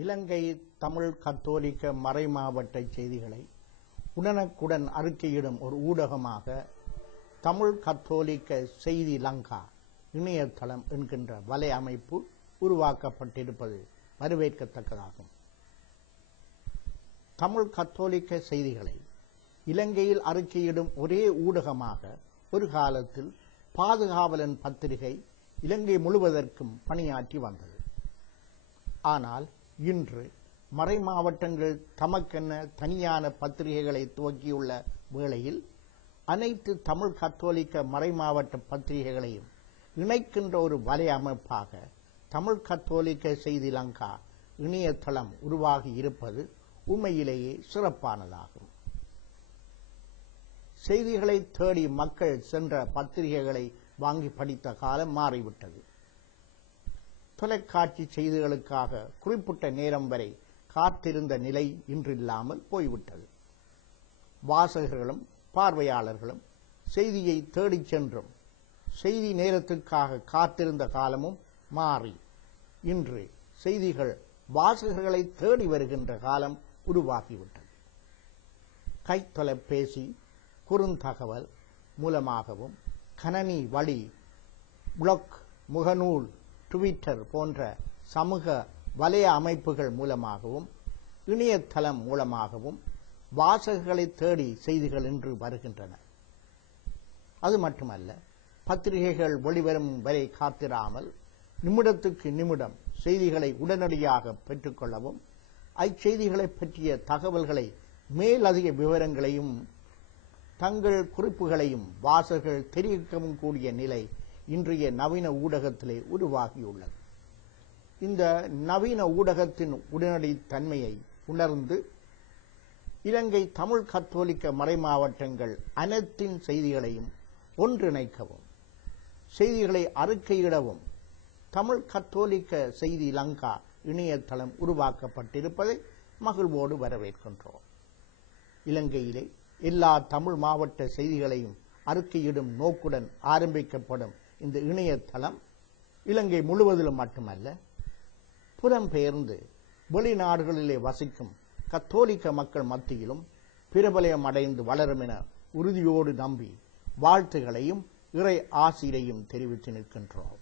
இலங்கை தமிழ் கத்தோலிக்க மறைமாவட்ட செய்திகளை உடனுக்குடன் அறிக்கையிடும் ஒரு ஊடகமாக தமிழ் கத்தோலிக்க செய்தி லங்கா இணையதளம் என்கின்ற வலை அமைப்பு உருவாக்கப்பட்டிருப்பது வரவேற்கத்தக்கதாகும். தமிழ் கத்தோலிக்க செய்திகளை இலங்கையில் அறிக்கையிடும் ஒரே ஊடகமாக ஒரு காலத்தில் பாதுகாவலன் பத்திரிகை இலங்கை முழுவதற்கும் பணியாற்றி வந்தது. ஆனால் இன்று மறைமாவட்டங்கள் தமக்கென தனியான பத்திரிகைகளை துவக்கியுள்ள வேளையில் அனைத்து தமிழ் கத்தோலிக்க மறைமாவட்ட பத்திரிகைகளையும் இணைக்கின்ற ஒரு வலை அமைப்பாக தமிழ் கத்தோலிக்க செய்தி லங்கா இணையதளம் உருவாகி இருப்பது உண்மையிலேயே சிறப்பானதாகும். செய்திகளை தேடி மக்கள் சென்ற பத்திரிகைகளை வாங்கி படித்த காலம் மாறிவிட்டது. தொலைக்காட்சி செய்திகளுக்காக குறிப்பிட்ட நேரம் வரை காத்திருந்த நிலை இன்றில்லாமல் போய்விட்டது. வாசகர்களும் பார்வையாளர்களும் செய்தியை தேடிச் சென்றும் செய்தி நேரத்துக்காக காத்திருந்த காலமும் மாறி இன்று செய்திகள் வாசகர்களை தேடி வருகின்ற காலம் உருவாகிவிட்டது. கைத்தொலைபேசி, குறுந்தகவல் மூலமாகவும் கணனி வழி பிளாக், முகநூல், ட்விட்டர் போன்ற சமூக வலைய அமைப்புகள் மூலமாகவும் இணையதளம் மூலமாகவும் வாசகர்களை தேடி செய்திகள் இன்று வருகின்றன. அது மட்டுமல்ல, பத்திரிகைகள் வெளிவரும் வரை காத்திராமல் நிமிடத்துக்கு நிமிடம் செய்திகளை உடனடியாக பெற்றுக்கொள்ளவும் அச்செய்திகளை பற்றிய தகவல்களை மேலதிக விவரங்களையும் தங்கள் குறிப்புகளையும் வாசகர்கள் தெரிவிக்கவும் கூடிய நிலை இன்றைய நவீன ஊடகத்திலே உருவாகியுள்ளது. இந்த நவீன ஊடகத்தின் உடனடி தன்மையை உணர்ந்து இலங்கை தமிழ் கத்தோலிக்க மறைமாவட்டங்கள் அனைத்தின் செய்திகளையும் ஒன்றிணைக்கவும் செய்திகளை அறிக்கையிடவும் தமிழ் கத்தோலிக்க செய்தி லங்கா இணையதளம் உருவாக்கப்பட்டிருப்பதை மகிழ்வோடு வரவேற்கின்றோம். இலங்கையிலே எல்லா தமிழ் மாவட்ட செய்திகளையும் அறிக்கையிடும் நோக்குடன் ஆரம்பிக்கப்படும் இந்த இணையதளம் இலங்கை முழுவதிலும் மட்டுமல்ல, புலம்பெயர்ந்து வெளிநாடுகளிலே வசிக்கும் கத்தோலிக்க மக்கள் மத்தியிலும் பிரபலம் அடைந்து வளரும் என உறுதியோடு நம்பி வாழ்த்துகளையும் இறை ஆசிரையும் தெரிவித்து நிற்கின்றோம்.